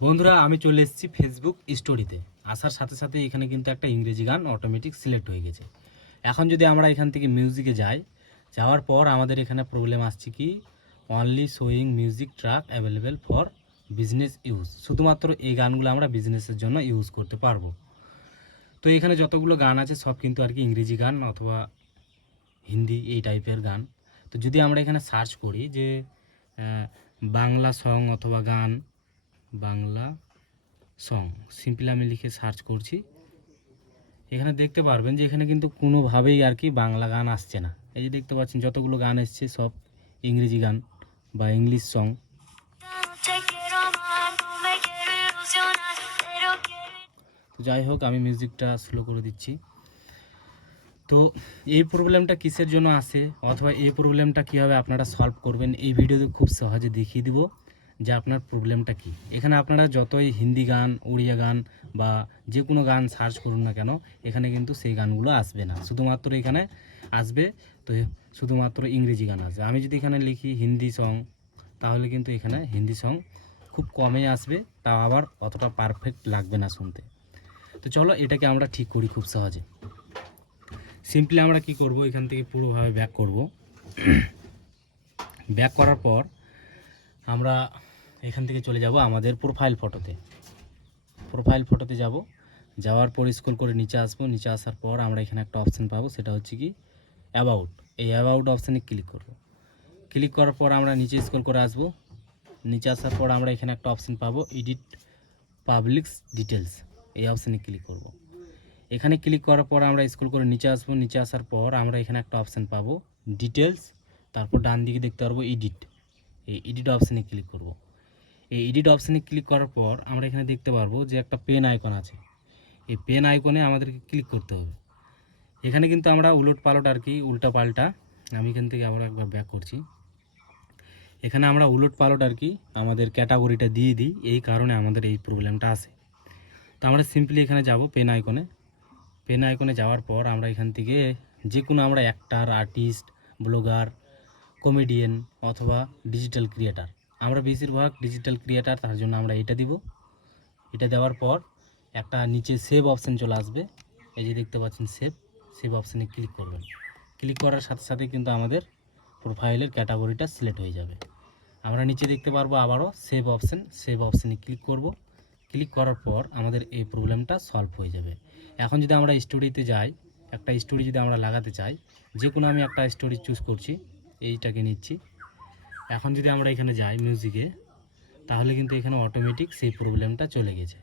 বন্ধুরা আমি চলে এসেছি ফেসবুক স্টোরিতে। আসার সাথে সাথে এখানে কিন্তু একটা ইংরেজি গান অটোমেটিক সিলেক্ট হয়ে গেছে। এখন যদি আমরা এখান থেকে মিউজিকে যাই, যাওয়ার পর আমাদের এখানে প্রবলেম আসছে কি, only showing music track available for business use. শুধুমাত্র এই গানগুলো আমরা বিজনেসের জন্য ইউজ করতে পারবো। তো এখানে যতগুলো গান আছে সব কিন্তু আর কি ইংরেজি গান অথবা হিন্দি এই টাইপের গান। তো যদি আমরা এখানে সার্চ করি যে বাংলা সং অথবা গান, বাংলা সং, সিম্পলি আমি লিখে সার্চ করছি, এখানে দেখতে পারবেন যে এখানে কিন্তু কোনোভাবেই আর কি বাংলা গান আসছে না। এই যে দেখতে পাচ্ছেন যতগুলো গান এসছে সব ইংরেজি গান বা ইংলিশ সং। তো যাই হোক, আমি মিউজিকটা স্লো করে দিচ্ছি। তো এই প্রবলেমটা কিসের জন্য আসে অথবা এই প্রবলেমটা কীভাবে আপনারা সলভ করবেন এই ভিডিওতে খুব সহজে দেখিয়ে দিব যে আপনার প্রবলেমটা কি। এখানে আপনারা যতই হিন্দি গান, উড়িয়া গান বা যে কোনো গান সার্চ করুন না কেন, এখানে কিন্তু সেই গানগুলো আসবে না। শুধুমাত্র এখানে আসবে তো শুধুমাত্র ইংরেজি গান আসবে। আমি যদি এখানে লিখি হিন্দি সং, তাহলে কিন্তু এখানে হিন্দি সং খুব কমই আসবে, তাও আবার অতটা পারফেক্ট লাগবে না শুনতে। তো চলো এটাকে আমরা ঠিক করি খুব সহজে। সিম্পলি আমরা কি করব, এখান থেকে পুরোভাবে ব্যাক করব। ব্যাক করার পর আমরা এখান থেকে চলে যাব আমাদের প্রোফাইল ফটোতে। প্রোফাইল ফটোতে যাব, যাওয়ার পর স্ক্রল করে নিচে আসবো। নিচে আসার পর আমরা এখানে একটা অপশান পাবো, সেটা হচ্ছে কি অ্যাবাউট। এই অ্যাবাউট অপশানে ক্লিক করব। ক্লিক করার পর আমরা নিচে স্ক্রল করে আসব। নিচে আসার পর আমরা এখানে একটা অপশান পাবো, এডিট পাবলিক ডিটেলস। এই অপশানে ক্লিক করব। এখানে ক্লিক করার পর আমরা স্ক্রল করে নিচে আসবো। নিচে আসার পর আমরা এখানে একটা অপশান পাবো ডিটেলস, তারপর ডান দিকে দেখতে পারবো এডিট। এই এডিট অপশানে ক্লিক করব। এই এডিট অপশানে ক্লিক করার পর আমরা এখানে দেখতে পারবো যে একটা পেন আইকন আছে। এই পেন আইকনে আমাদেরকে ক্লিক করতে হবে। এখানে কিন্তু আমরা উলট পালট আর কি উল্টা পাল্টা, আমি এখান থেকে আবার একবার ব্যাক করছি। এখানে আমরা উলট পালট আর কি আমাদের ক্যাটাগরিটা দিয়ে দিই, এই কারণে আমাদের এই প্রবলেমটা আসে। তো আমরা সিম্পলি এখানে যাব পেন আইকনে। পেন আইকনে যাওয়ার পর আমরা এখান থেকে যে কোনো আমরা অ্যাক্টার, আর্টিস্ট, ব্লগার, কমেডিয়ান অথবা ডিজিটাল ক্রিয়েটার, আমরা বেশিরভাগ ডিজিটাল ক্রিয়েটার, তার জন্য আমরা এটা দিব। এটা দেওয়ার পর একটা নিচে সেভ অপশান চলে আসবে। এই যে দেখতে পাচ্ছেন সেভ অপশানে ক্লিক করবেন। ক্লিক করার সাথে সাথে কিন্তু আমাদের প্রোফাইলের ক্যাটাগরিটা সিলেক্ট হয়ে যাবে। আমরা নিচে দেখতে পারবো আবারও সেভ অপশানে ক্লিক করব। ক্লিক করার পর আমাদের এই প্রবলেমটা সলভ হয়ে যাবে। এখন যদি আমরা স্টোরিতে যাই, একটা স্টোরি যদি আমরা লাগাতে চাই, যে কোনো আমি একটা স্টোরি চুজ করছি, এইটাকে নিচ্ছি। এখন যদি আমরা এখানে যাই মিউজিকে, তাহলে কিন্তু এখানে অটোমেটিক সেই প্রবলেমটা চলে গেছে।